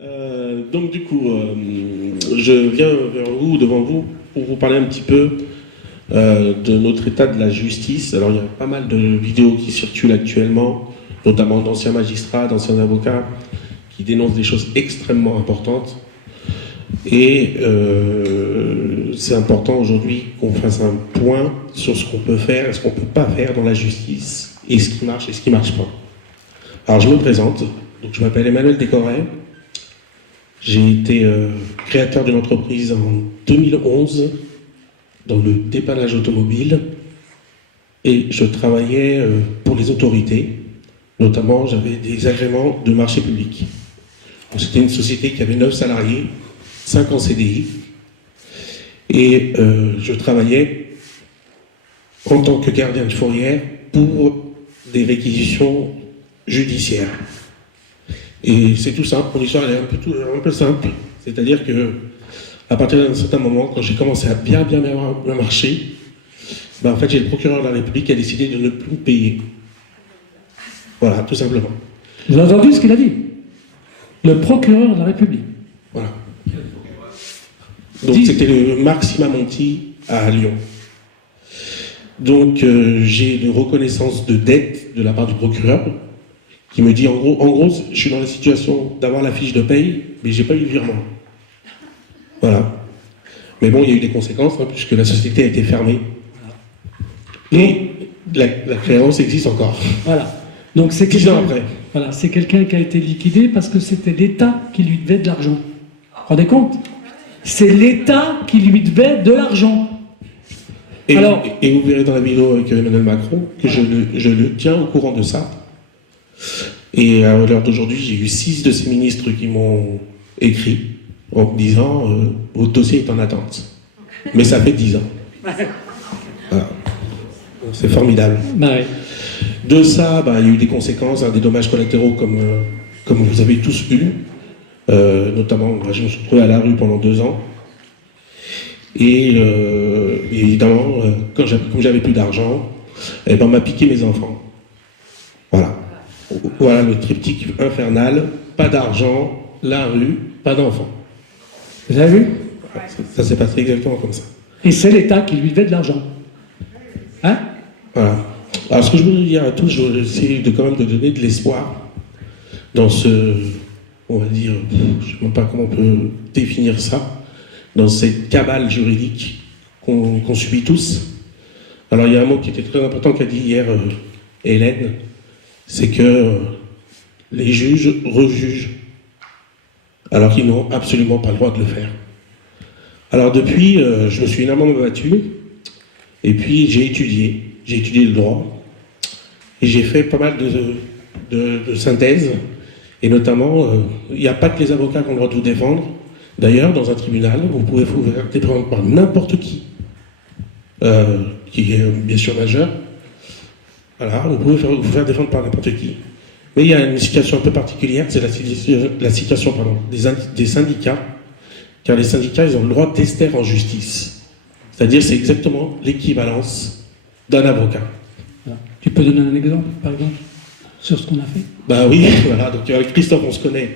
Donc du coup, je viens vers vous, devant vous, pour vous parler un petit peu de notre état de la justice. Alors il y a pas mal de vidéos qui circulent actuellement, notamment d'anciens magistrats, d'anciens avocats, qui dénoncent des choses extrêmement importantes. Et c'est important aujourd'hui qu'on fasse un point sur ce qu'on peut faire et ce qu'on ne peut pas faire dans la justice, et ce qui marche et ce qui ne marche pas. Alors je me présente, donc je m'appelle Emmanuel Décoré. J'ai été créateur d'une entreprise en 2011 dans le dépannage automobile et je travaillais pour les autorités. Notamment, j'avais des agréments de marché public. C'était une société qui avait 9 salariés, 5 en CDI. Et je travaillais en tant que gardien de fourrière pour des réquisitions judiciaires. Et c'est tout simple, mon histoire elle est un peu simple. C'est-à-dire que à partir d'un certain moment, quand j'ai commencé à bien marcher, en fait j'ai le procureur de la République qui a décidé de ne plus me payer. Voilà, tout simplement. Vous avez entendu ce qu'il a dit? Le procureur de la République. Voilà. Donc c'était le Marc Simamonti à Lyon. Donc j'ai une reconnaissance de dette de la part du procureur qui me dit en gros, je suis dans la situation d'avoir la fiche de paye, mais j'ai pas eu le virement. Voilà. Mais bon, il y a eu des conséquences, puisque la société a été fermée. Et la créance existe encore. Voilà. Donc c'est 10 ans après. Voilà, c'est quelqu'un qui a été liquidé parce que c'était l'État qui lui devait de l'argent. Vous vous rendez compte? C'est l'État qui lui devait de l'argent. Et vous verrez dans la vidéo avec Emmanuel Macron que je le tiens au courant de ça. Et à l'heure d'aujourd'hui, j'ai eu 6 de ces ministres qui m'ont écrit en me disant votre dossier est en attente. Mais ça fait 10 ans. Voilà. C'est formidable. Ouais. De ça, il y a eu des conséquences, des dommages collatéraux comme vous avez tous eu. Notamment, je me suis retrouvé à la rue pendant 2 ans. Et évidemment, comme j'avais plus d'argent, on m'a piqué mes enfants. Voilà. Voilà le triptyque infernal, pas d'argent, la rue, pas d'enfants. Vous avez vu? Ça s'est passé exactement comme ça. Et c'est l'État qui lui devait de l'argent. Hein? Voilà. Alors ce que je voudrais dire à tous, je vais essayer quand même de donner de l'espoir dans ce, on va dire, je ne sais même pas comment on peut définir ça, dans cette cabale juridique qu'on subit tous. Alors il y a un mot qui était très important qu'a dit hier Hélène, c'est que les juges rejugent, alors qu'ils n'ont absolument pas le droit de le faire. Alors depuis, je me suis énormément battu, et puis j'ai étudié le droit, et j'ai fait pas mal de synthèses, et notamment, il n'y a pas que les avocats qui ont le droit de vous défendre. D'ailleurs, dans un tribunal, vous pouvez vous faire défendre par n'importe qui est bien sûr majeur. Voilà, vous pouvez vous faire défendre par n'importe qui. Mais il y a une situation un peu particulière, c'est la situation des syndicats, car les syndicats, ils ont le droit d'ester en justice. C'est-à-dire, c'est exactement l'équivalence d'un avocat. Voilà. Tu peux donner un exemple, par exemple, sur ce qu'on a fait? Oui, voilà. Donc avec Christophe, on se connaît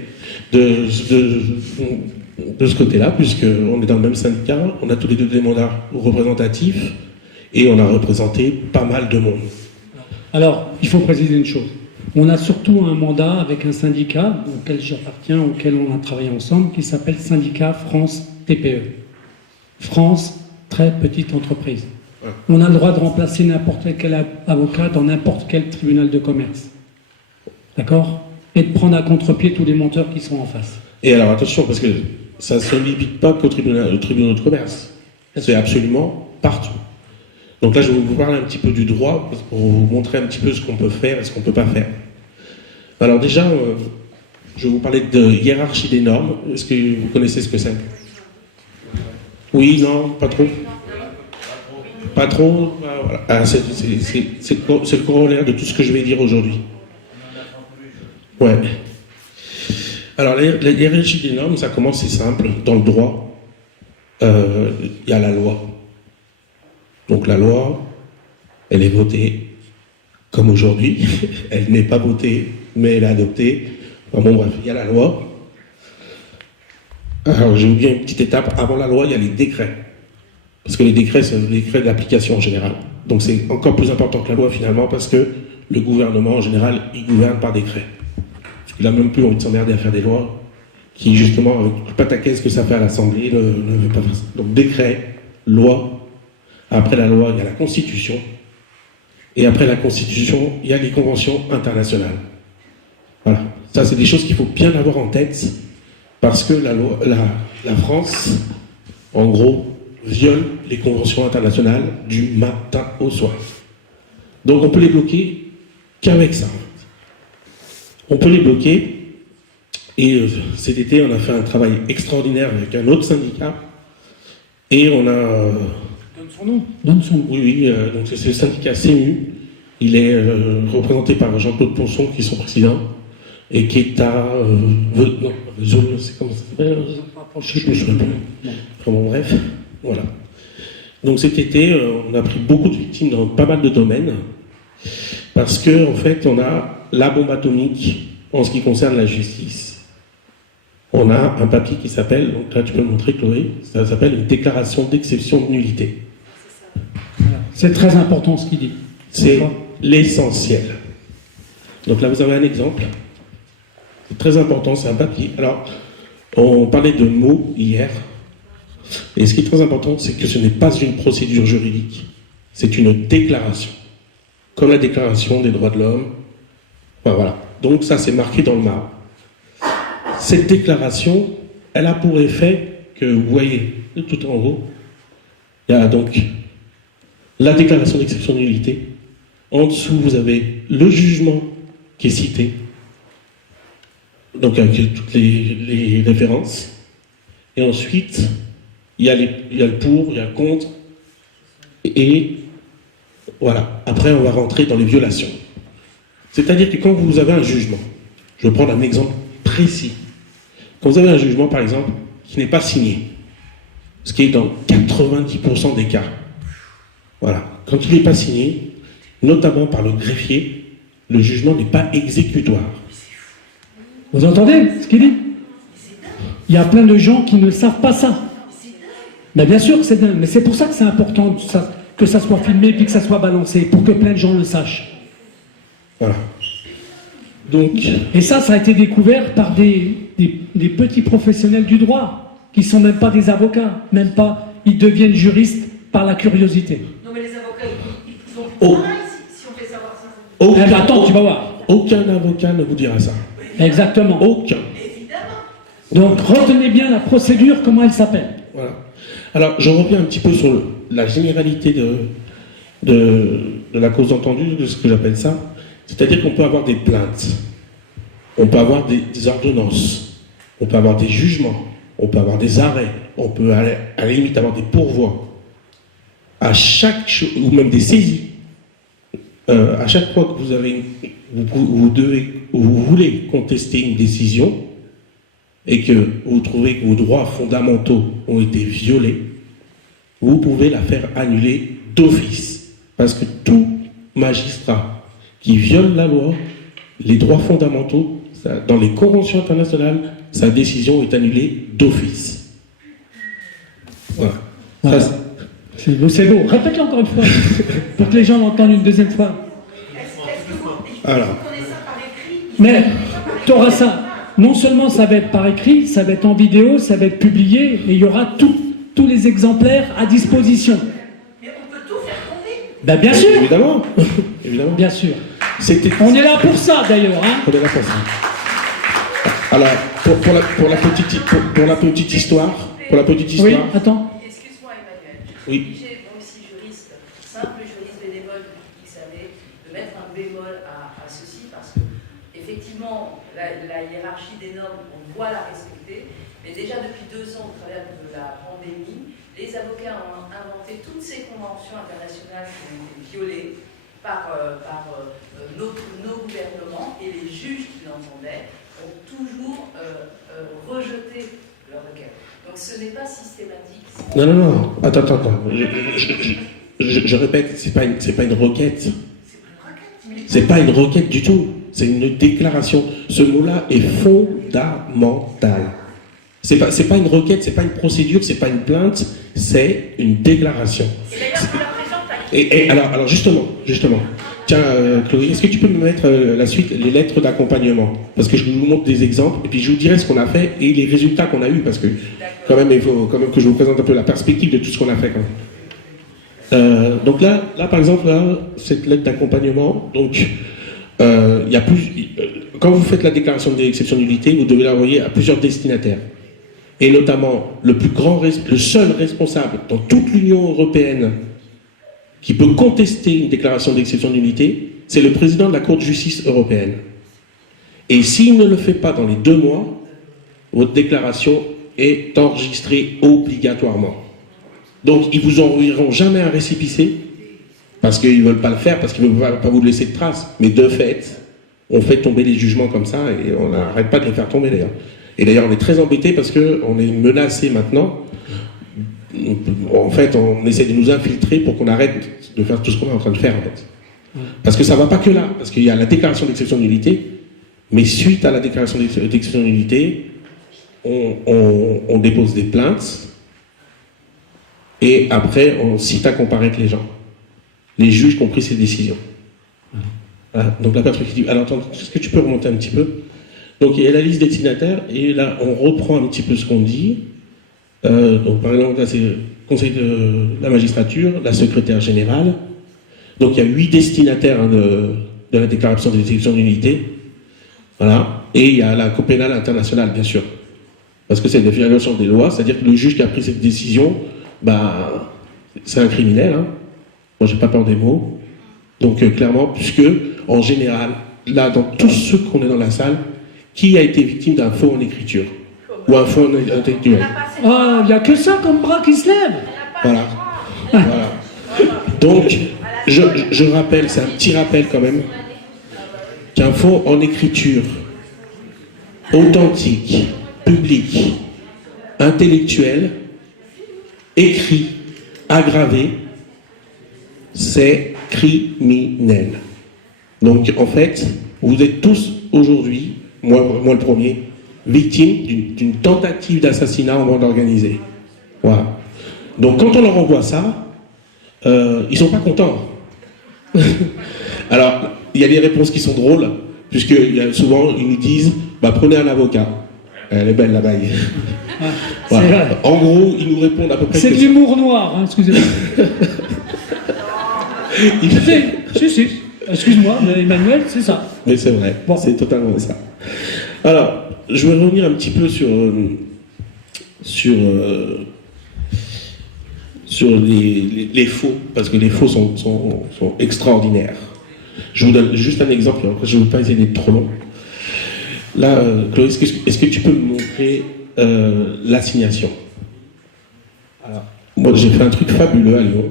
de ce côté-là, puisqu'on est dans le même syndicat, on a tous les deux des mandats représentatifs, et on a représenté pas mal de monde. Alors, il faut préciser une chose. On a surtout un mandat avec un syndicat auquel j'appartiens, auquel on a travaillé ensemble, qui s'appelle Syndicat France TPE. France, très petite entreprise. Ouais. On a le droit de remplacer n'importe quel avocat dans n'importe quel tribunal de commerce. D'accord? Et de prendre à contre-pied tous les menteurs qui sont en face. Et alors attention, parce que ça ne se limite pas qu'au tribunal de commerce. C'est absolument partout. Donc là, je vais vous parler un petit peu du droit, pour vous montrer un petit peu ce qu'on peut faire et ce qu'on ne peut pas faire. Alors déjà, je vais vous parler de hiérarchie des normes. Est-ce que vous connaissez ce que c'est? Oui, non, pas trop? Pas trop? Voilà. C'est le corollaire de tout ce que je vais dire aujourd'hui. Ouais. Alors, la hiérarchie des normes, ça commence, c'est simple. Dans le droit, il y a la loi. Donc la loi, elle est votée, comme aujourd'hui. Elle n'est pas votée, mais elle est adoptée. Enfin, bon, bref, il y a la loi. Alors j'ai oublié une petite étape, avant la loi il y a les décrets. Parce que les décrets, c'est les décrets d'application en général. Donc c'est encore plus important que la loi finalement, parce que le gouvernement en général, il gouverne par décret. Parce qu'il n'a même plus envie de s'emmerder à faire des lois, qui justement, avec le pataquès que ça fait à l'Assemblée, ne veut pas faire ça. Donc décret, loi, après la loi il y a la Constitution, et après la Constitution il y a les conventions internationales. Voilà, ça c'est des choses qu'il faut bien avoir en tête, parce que la France, en gros, viole les conventions internationales du matin au soir. Donc on peut les bloquer qu'avec ça. On peut les bloquer, et cet été on a fait un travail extraordinaire avec un autre syndicat, et on a... Donne son nom. Donne son nom. Oui, donc c'est le syndicat CMU, il est représenté par Jean-Claude Ponson qui est son président, et qui est à... non, Zone, c'est comment ça s'appelle? Je me souviens plus. Enfin bon, bref, voilà. Donc cet été, on a pris beaucoup de victimes dans pas mal de domaines, parce que en fait, on a la bombe atomique en ce qui concerne la justice. On a un papier qui s'appelle, donc là tu peux le montrer Chloé, ça s'appelle une déclaration d'exception de nullité. C'est très important ce qu'il dit. C'est l'essentiel. Donc là vous avez un exemple. C'est très important, c'est un papier. Alors, on parlait de mots hier, et ce qui est très important, c'est que ce n'est pas une procédure juridique, c'est une déclaration. Comme la déclaration des droits de l'homme. Enfin, voilà. Donc ça, c'est marqué dans le marbre. Cette déclaration, elle a pour effet que, vous voyez, tout en haut, il y a donc la déclaration d'exception de nullité. En dessous, vous avez le jugement qui est cité, donc avec toutes les références. Et ensuite, il y a le pour, il y a le contre, et voilà. Après, on va rentrer dans les violations. C'est-à-dire que quand vous avez un jugement, je vais prendre un exemple précis. Quand vous avez un jugement, par exemple, qui n'est pas signé, ce qui est dans 90% des cas, voilà. Quand il n'est pas signé, notamment par le greffier, le jugement n'est pas exécutoire. Vous entendez ce qu'il dit? Il y a plein de gens qui ne savent pas ça. Mais bien sûr que c'est dingue, mais c'est pour ça que c'est important que ça soit filmé et que ça soit balancé, pour que plein de gens le sachent. Voilà. Donc... Et ça a été découvert par des petits professionnels du droit, qui ne sont même pas des avocats, même pas, ils deviennent juristes par la curiosité. Non mais les avocats, ils sont plus pareils si on fait savoir ça. Aucun, attends, tu vas voir. Aucun avocat ne vous dira ça. Exactement. Aucun. Évidemment. Donc retenez bien la procédure, comment elle s'appelle. Voilà. Alors, je reviens un petit peu sur la généralité de la cause entendue, de ce que j'appelle ça. C'est-à-dire qu'on peut avoir des plaintes, on peut avoir des ordonnances, on peut avoir des jugements, on peut avoir des arrêts, on peut à la limite avoir des pourvois. À chaque chose, ou même des saisies. À chaque fois que vous voulez contester une décision, et que vous trouvez que vos droits fondamentaux ont été violés, vous pouvez la faire annuler d'office. Parce que tout magistrat qui viole la loi, les droits fondamentaux, dans les conventions internationales, sa décision est annulée d'office. Voilà. Voilà. C'est beau. Répète-le encore une fois, pour que les gens l'entendent une deuxième fois. Est-ce que vous Alors. connaissez ça par écrit? Mais tu auras ça. Non seulement ça va être par écrit, ça va être en vidéo, ça va être publié, et il y aura tous les exemplaires à disposition. Mais on peut tout faire tomber. Ben bien sûr. Évidemment. Évidemment. Bien sûr. On est là pour ça d'ailleurs. Hein. On est là pour ça. Alors, pour la petite histoire. Oui, attends. Excuse-moi Emmanuel. Oui. J'ai moi aussi juriste, simple juriste bénévole depuis X années, de mettre un bémol à ceci parce que effectivement la hiérarchie des normes, on doit la respecter, mais déjà depuis 2 ans au travers de la pandémie, les avocats ont inventé toutes ces conventions internationales qui ont été violées par nos gouvernements, et les juges qui l'entendaient ont toujours rejeté leur requête. Donc ce n'est pas systématique. Non. Attends. Je répète, c'est pas une requête. C'est pas une requête du tout. C'est une déclaration. Ce mot-là est fondamental. C'est pas une requête, c'est pas une procédure, c'est pas une plainte, c'est une déclaration. Et d'ailleurs, tu la présentes à Alors justement. Tiens, Chloé, est-ce que tu peux me mettre la suite, les lettres d'accompagnement? Parce que je vous montre des exemples, et puis je vous dirai ce qu'on a fait et les résultats qu'on a eus, parce que quand même, il faut quand même que je vous présente un peu la perspective de tout ce qu'on a fait quand même. Donc là, par exemple, là, cette lettre d'accompagnement, donc il y a quand vous faites la déclaration d'exception d'utilité, vous devez l'envoyer à plusieurs destinataires. Et notamment, le seul responsable dans toute l'Union européenne qui peut contester une déclaration d'exception d'unité, c'est le président de la Cour de justice européenne. Et s'il ne le fait pas dans les 2 mois, votre déclaration est enregistrée obligatoirement. Donc, ils vous enverront jamais un récépissé, parce qu'ils ne veulent pas le faire, parce qu'ils ne veulent pas vous laisser de traces. Mais de fait, on fait tomber les jugements comme ça, et on n'arrête pas de les faire tomber d'ailleurs. Et d'ailleurs, on est très embêtés parce qu'on est menacé maintenant. En fait, on essaie de nous infiltrer pour qu'on arrête de faire tout ce qu'on est en train de faire, en fait. Parce que ça ne va pas que là, parce qu'il y a la déclaration d'exception de nullité, mais suite à la déclaration d'exception de nullité, on dépose des plaintes, et après, on cite à comparaître les gens. Les juges qui ont pris ces décisions. Voilà. Donc la perspective. Alors attends, est-ce que tu peux remonter un petit peu? Donc il y a la liste des destinataires, et là, on reprend un petit peu ce qu'on dit. Donc par exemple, là c'est le conseil de la magistrature, la secrétaire générale. Donc il y a 8 destinataires de la déclaration d'exception d'unité. Voilà. Et il y a la Cour pénale internationale, bien sûr. Parce que c'est une violation des lois, c'est-à-dire que le juge qui a pris cette décision, bah, c'est un criminel. Hein. Moi, j'ai pas peur des mots. Donc clairement, puisque en général, là, dans tous ceux qu'on est dans la salle, qui a été victime d'un faux en écriture ou un faux en intellectuel? Ah, il n'y a que ça comme bras qui se lève. Voilà. Voilà. Donc, je rappelle, c'est un petit rappel quand même, qu'un faux en écriture authentique, public, intellectuel, écrit, aggravé, c'est criminel. Donc, en fait, vous êtes tous aujourd'hui, moi le premier, victimes d'une tentative d'assassinat en bande organisée. Voilà. Donc quand on leur envoie ça, ils sont pas contents. Alors, il y a des réponses qui sont drôles, puisque souvent ils nous disent, bah, prenez un avocat. Elle est belle la baille. Voilà. En gros, ils nous répondent à peu près. C'est de l'humour noir, hein, excusez-moi. Si. Excuse-moi, mais Emmanuel, c'est ça. Mais c'est vrai, bon. C'est totalement ça. Alors, je vais revenir un petit peu sur les faux, parce que les faux sont extraordinaires. Je vous donne juste un exemple, après je ne veux pas essayer d'être trop long. Là, Chloé, est-ce que tu peux me montrer l'assignation? Alors, moi, j'ai fait un truc fabuleux à Lyon.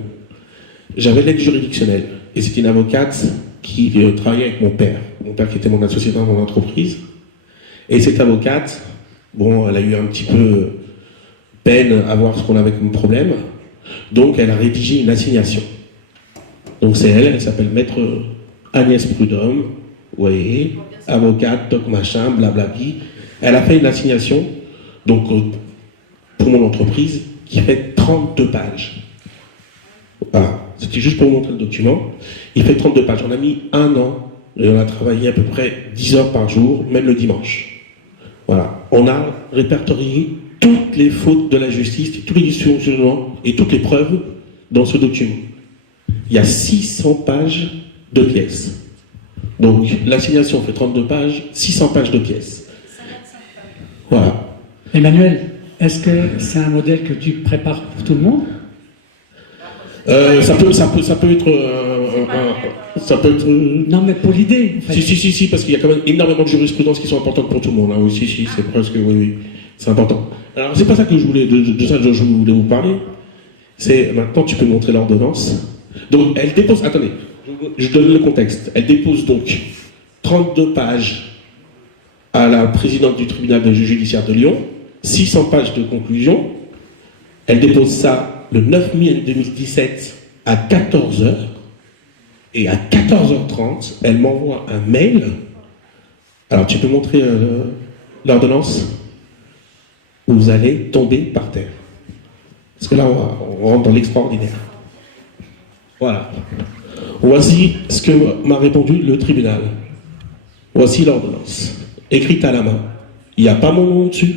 J'avais l'aide juridictionnelle, et c'était une avocate qui travaillait avec mon père qui était mon associé dans mon entreprise. Et cette avocate, bon, elle a eu un petit peu peine à voir ce qu'on avait comme problème, donc elle a rédigé une assignation. Donc c'est elle s'appelle Maître Agnès Prudhomme, vous voyez, avocate, toc machin, blablabli. Elle a fait une assignation, donc pour mon entreprise, qui fait 32 pages. Voilà, c'était juste pour vous montrer le document. Il fait 32 pages, on a mis 1 an, et on a travaillé à peu près 10 heures par jour, même le dimanche. Voilà, on a répertorié toutes les fautes de la justice, tous les dysfonctionnements et toutes les preuves dans ce document. Il y a 600 pages de pièces. Donc l'assignation fait 32 pages, 600 pages de pièces. Voilà. Emmanuel, est-ce que c'est un modèle que tu prépares pour tout le monde? Ça peut être Non, mais pour l'idée. En fait. Si, parce qu'il y a quand même énormément de jurisprudence qui sont importantes pour tout le monde. Hein. Oui, c'est presque, oui, c'est important. Alors, c'est pas ça que je voulais, de ça que je voulais vous parler. C'est, maintenant, tu peux montrer l'ordonnance. Donc, elle dépose, attendez, je donne le contexte. Elle dépose donc 32 pages à la présidente du tribunal judiciaire de Lyon, 600 pages de conclusion. Elle dépose ça le 9 mai 2017 à 14h, et à 14h30, elle m'envoie un mail. Alors, tu peux montrer l'ordonnance? vous allez tomber par terre. Parce que là, on rentre dans l'extraordinaire. Voilà. Voici ce que m'a répondu le tribunal. Voici l'ordonnance, écrite à la main. Il n'y a pas mon nom dessus.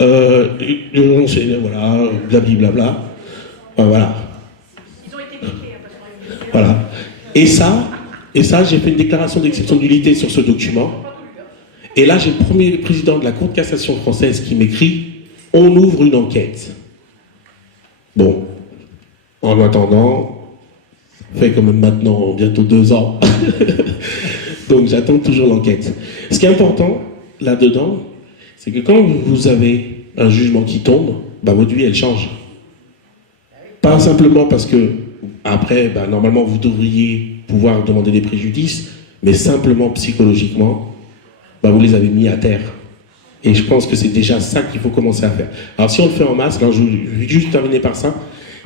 Voilà, blablabla. Voilà. Ils ont été piqués, parce que... Voilà. Et ça, j'ai fait une déclaration d'exception de nullité sur ce document. Et là, j'ai le premier président de la Cour de cassation française qui m'écrit « On ouvre une enquête ». Bon, en attendant, ça fait quand même maintenant bientôt 2 ans. Donc j'attends toujours l'enquête. Ce qui est important là-dedans, c'est que quand vous avez un jugement qui tombe, bah, votre vie, elle change. Pas simplement parce que, après, bah, normalement, vous devriez pouvoir demander des préjudices, mais simplement psychologiquement, bah, vous les avez mis à terre. Et je pense que c'est déjà ça qu'il faut commencer à faire. Alors si on le fait en masse, alors je vais juste terminer par ça.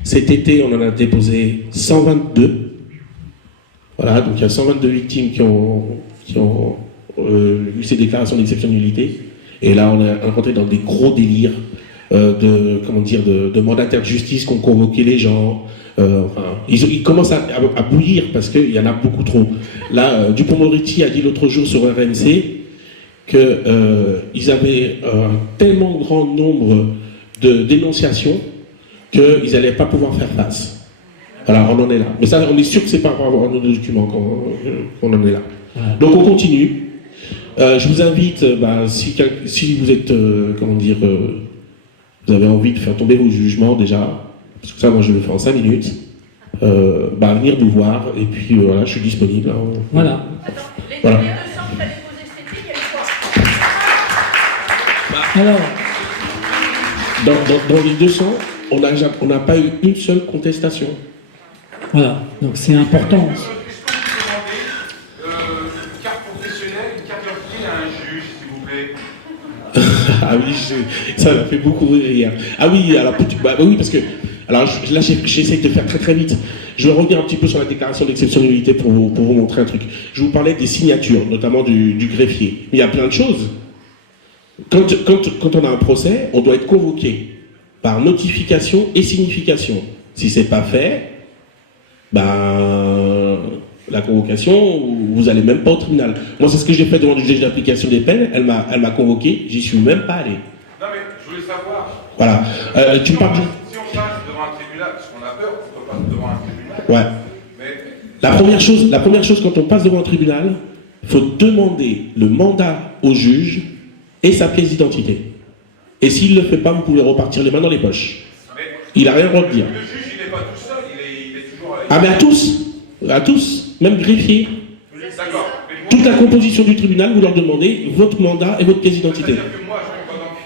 Cet été, on en a déposé 122. Voilà, donc il y a 122 victimes qui ont eu ces déclarations d'exception de nullité. Et là, on est rentré dans des gros délires de mandataires de justice qui ont convoqué les gens. Ils commencent à bouillir parce qu'il y en a beaucoup trop. Là, Dupond-Moretti a dit l'autre jour sur RMC qu'ils avaient un tellement grand nombre de dénonciations qu'ils n'allaient pas pouvoir faire face. Voilà, on en est là. Mais ça, on est sûr que c'est par rapport à nos documents qu'on en est là. Donc on continue. Je vous invite, si vous êtes, vous avez envie de faire tomber vos jugements déjà, parce que ça, moi, je le fais en 5 minutes, venir nous voir, et puis voilà, je suis disponible. Voilà. Attends, les 200 Voilà. que tu as déposés cet été, il y a eu quoi? Alors, Dans les 200, on n'a pas eu une seule contestation. voilà, donc c'est important. Est-ce que vous demandez une carte professionnelle, une carte d'identité à un juge, s'il vous plaît? Ah oui, ça m'a fait beaucoup rire hier. Ah oui, alors oui, parce que là j'essaie de faire très très vite. Je vais revenir un petit peu sur la déclaration d'exception de nullité pour vous montrer un truc. Je vous parlais des signatures, notamment du greffier. Il y a plein de choses. Quand on a un procès, on doit être convoqué par notification et signification. Si c'est pas fait, la convocation, vous n'allez même pas au tribunal. Moi, c'est ce que j'ai fait devant le juge d'application des peines. Elle m'a convoqué, j'y suis même pas allé. Non, mais je voulais savoir. Voilà. Tu me parles du... Si on passe devant un tribunal, parce qu'on a peur, on peut passer devant un tribunal. Ouais. Mais La première chose, quand on passe devant un tribunal, il faut demander le mandat au juge et sa pièce d'identité. Et s'il ne le fait pas, vous pouvez repartir les mains dans les poches. Il n'a rien à dire. le juge, il n'est pas tout seul, il est toujours avec. Ah mais à tous, même greffier. D'accord. Mais Toute la composition du tribunal, vous leur demandez votre mandat et votre pièce d'identité. c'est-à-dire que moi, par exemple,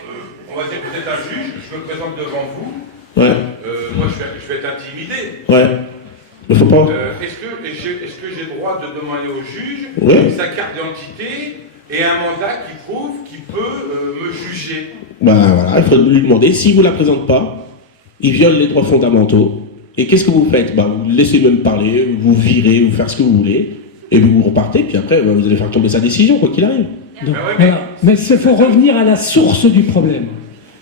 on va dire que vous êtes un juge, je me présente devant vous, Ouais, moi je vais être intimidé. ouais. Mais faut pas... Est-ce que j'ai le droit de demander au juge Ouais. sa carte d'identité et un mandat qui prouve qu'il peut me juger? Voilà, il faut lui demander. Si vous ne la présente pas, il viole les droits fondamentaux. Et qu'est-ce que vous faites? Vous laissez même parler, vous virez, vous faire ce que vous voulez, et vous repartez, puis après, vous allez faire tomber sa décision, quoi qu'il arrive. Donc, Ah ouais, mais- voilà. Mais il faut revenir à la source du problème.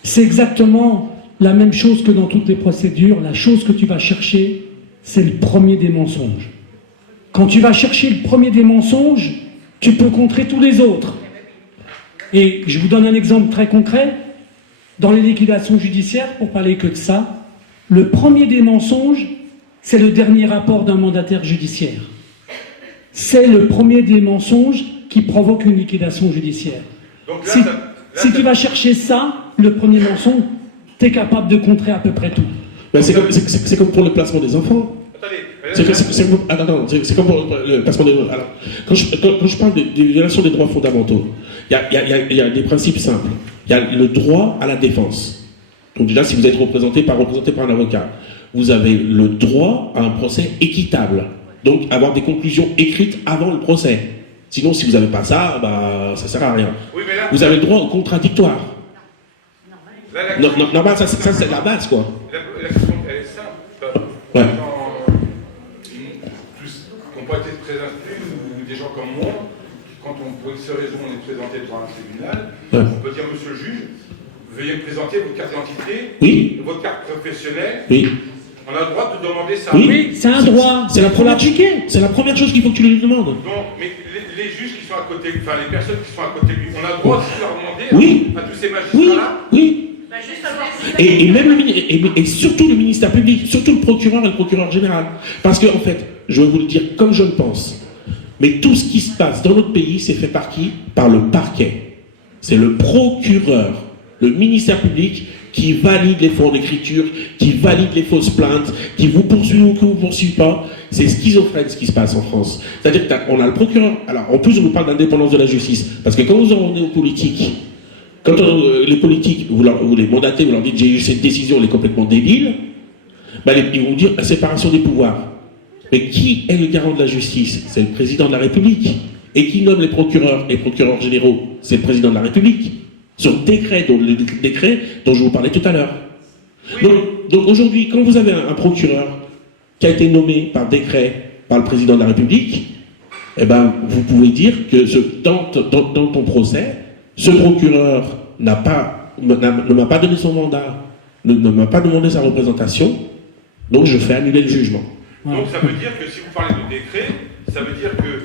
C'est exactement la même chose que dans toutes les procédures. La chose que tu vas chercher, c'est le premier des mensonges. Quand tu vas chercher le premier des mensonges, tu peux contrer tous les autres. Et je vous donne un exemple très concret. Dans les liquidations judiciaires, pour parler que de ça, le premier des mensonges, c'est le dernier rapport d'un mandataire judiciaire. C'est le premier des mensonges qui provoque une liquidation judiciaire. Donc là, Si tu vas chercher ça, le premier mensonge, tu es capable de contrer à peu près tout. C'est comme pour le placement des enfants. attendez, C'est comme pour le placement des... Alors, quand je parle des violations des droits fondamentaux, il y a des principes simples. Il y a le droit à la défense. Donc déjà, si vous êtes représenté par un avocat, vous avez le droit à un procès équitable. Donc avoir des conclusions écrites avant le procès. Sinon, si vous n'avez pas ça, ça sert à rien. oui, mais là, Vous avez le droit au contradictoire. là, Normal, ça c'est la base, quoi. la question, elle est simple. Ouais. Des gens qui n'ont pas été très instruits, ou des gens comme moi, quand on, pour X raison, on est présenté devant un tribunal, Ouais. on peut dire, monsieur le juge, veuillez me présenter votre carte d'identité, Oui, votre carte professionnelle. oui. On a le droit de demander ça. Oui. Oui, c'est un droit. C'est la Faut première l'appliquer. C'est la première chose qu'il faut que tu lui demandes. Non, mais les juges qui sont à côté, enfin les personnes qui sont à côté de lui, on a le droit aussi de leur demander Oui. à tous ces Oui, magistrats-là. oui. Bah, juste savoir si Et même et surtout le ministère public, surtout le procureur et le procureur général. Parce que, en fait, je vais vous le dire comme je le pense, mais tout ce qui se passe dans notre pays, c'est fait par qui? Par le parquet. C'est le procureur, le ministère public qui valide les fonds d'écriture, qui valide les fausses plaintes, qui vous poursuit ou qui vous poursuit pas. C'est schizophrène ce qui se passe en France. C'est-à-dire qu'on a le procureur. Alors, en plus, on nous parle d'indépendance de la justice. Parce que quand vous en venez aux politiques, quand les politiques, vous les mandatez, vous leur dites j'ai eu cette décision, elle est complètement débile, ben, ils vont dire la séparation des pouvoirs. Mais qui est le garant de la justice? C'est le président de la République. Et qui nomme les procureurs et procureurs généraux? C'est le président de la République. Sur le décret dont je vous parlais tout à l'heure. Donc aujourd'hui, quand vous avez un procureur qui a été nommé par décret par le président de la République, eh ben, vous pouvez dire que dans ton procès, ce procureur ne m'a pas donné son mandat, ne m'a pas demandé sa représentation, donc je fais annuler le jugement. Donc ça veut dire que si vous parlez de décret, ça veut dire que